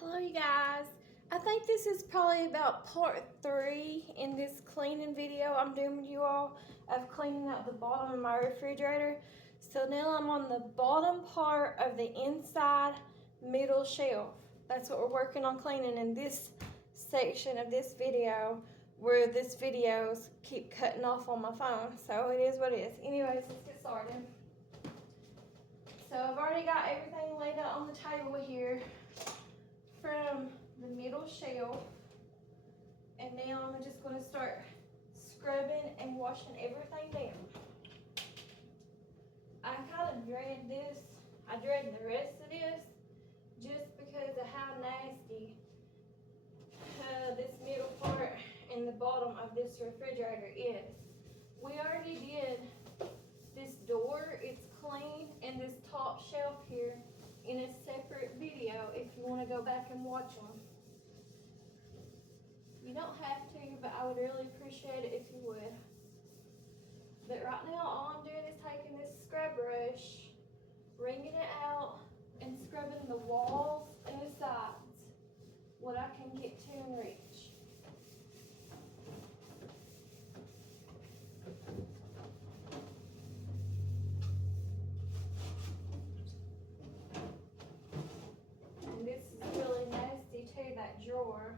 Hello you guys. I think this is probably about part 3 in this cleaning video I'm doing with you all of cleaning out the bottom of my refrigerator. So now I'm on the bottom part of the inside middle shelf. That's what we're working on cleaning in this section of this video, where this videos keep cutting off on my phone. So it is what it is. Anyways, let's get started. So I've already got everything laid out on the table here from the middle shelf, and now I'm just going to start scrubbing and washing everything down. I kind of dread this. I dread the rest of this just because of how nasty this middle part and the bottom of this refrigerator is. We already did this door, it's clean, and this top shelf here in a separate video if you want to go back and watch them. You don't have to, but I would really appreciate it if you would. But right now all I'm doing is taking this scrub brush, wringing it out, and scrubbing the walls and the sides, what I can get to and reach. And this is really nasty too, that drawer.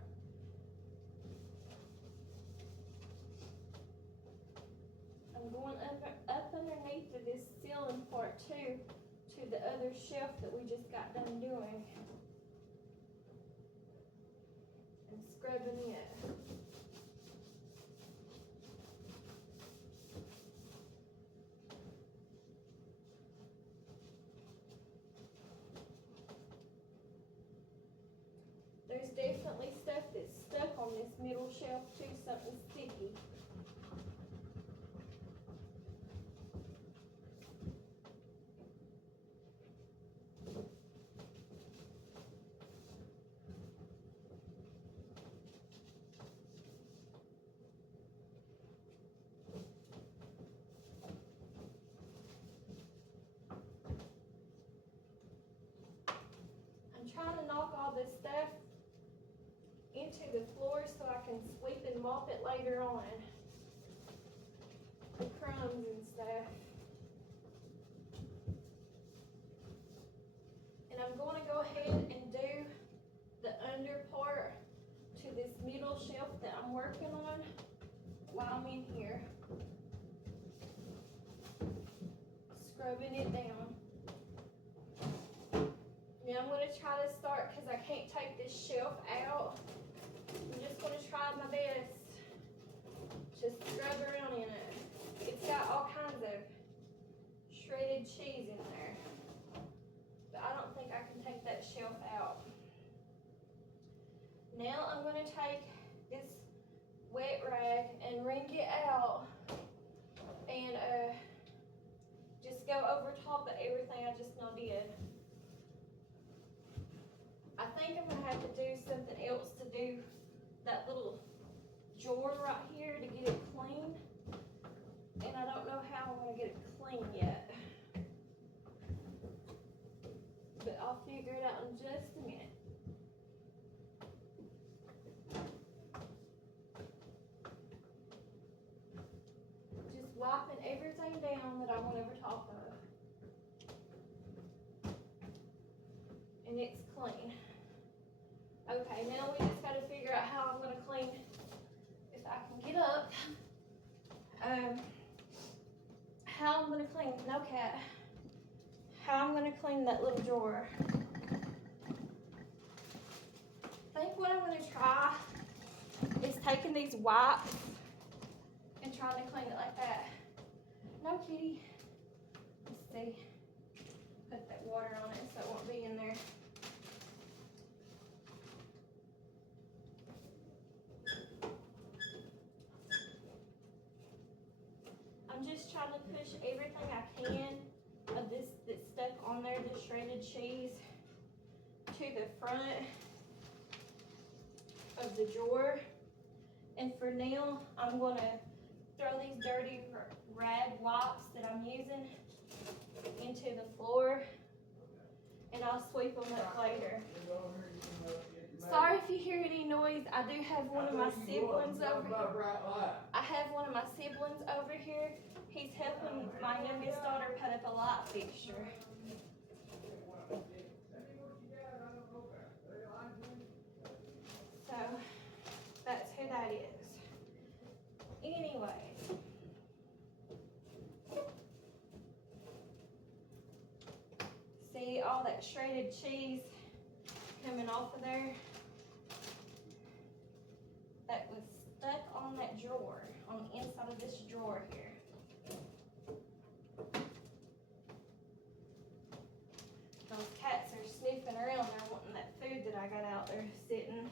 I'm going up underneath of this ceiling part too, to the other shelf that we just got done doing. And scrubbing it. There's definitely stuff that's stuck on this middle shelf too, something sticky. I'm trying to knock all this stuff into the floor so I can sweep and mop it later on. The crumbs and stuff. And I'm going to go ahead and do the under part to this middle shelf that I'm working on while I'm in here. Scrubbing it down. Now I'm going to try to start, because I can't take this shelf out. I'm just going to try my best to scrub around in it. It's got all kinds of shredded cheese in there, but I don't think I can take that shelf out. Now I'm going to take this wet rag and wring it out and just go over top of everything I just now did. I think I'm going to have to do something else to do that little drawer right here to get it clean. And I don't know how I'm going to get it clean yet. But I'll figure it out in just a minute. Just wiping everything down that I went over top of. And it's clean. Okay, now we just got to figure out how I'm going to clean, if I can get up, how I'm going to clean, no cat, how I'm going to clean that little drawer. I think what I'm going to try is taking these wipes and trying to clean it like that. No, kitty. Let's see. Put that water on it so it won't be in there. I'm just trying to push everything I can of this that's stuck on there, the shredded cheese, to the front of the drawer. And for now, I'm going to throw these dirty rag wipes that I'm using into the floor, and I'll sweep them up later. boys, I do have one of my siblings over here. I have one of my siblings over here. He's helping my youngest daughter put up a light fixture. So, that's who that is. Anyways. See all that shredded cheese coming off of there? That was stuck on that drawer, on the inside of this drawer here. Those cats are sniffing around there wanting that food that I got out there sitting.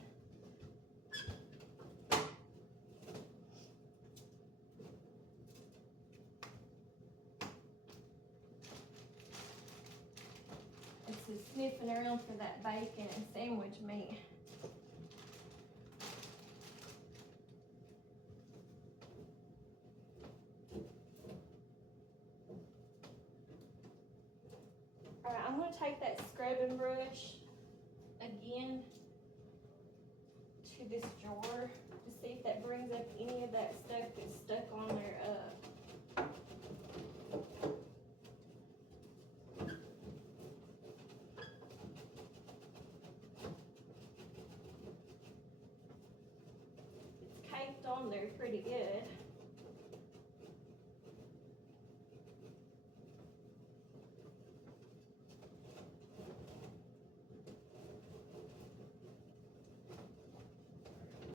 It's just sniffing around for that bacon and sandwich meat. Alright, I'm going to take that scrubbing brush again to this drawer to see if that brings up any of that stuff that's stuck on there. It's caked on there pretty good.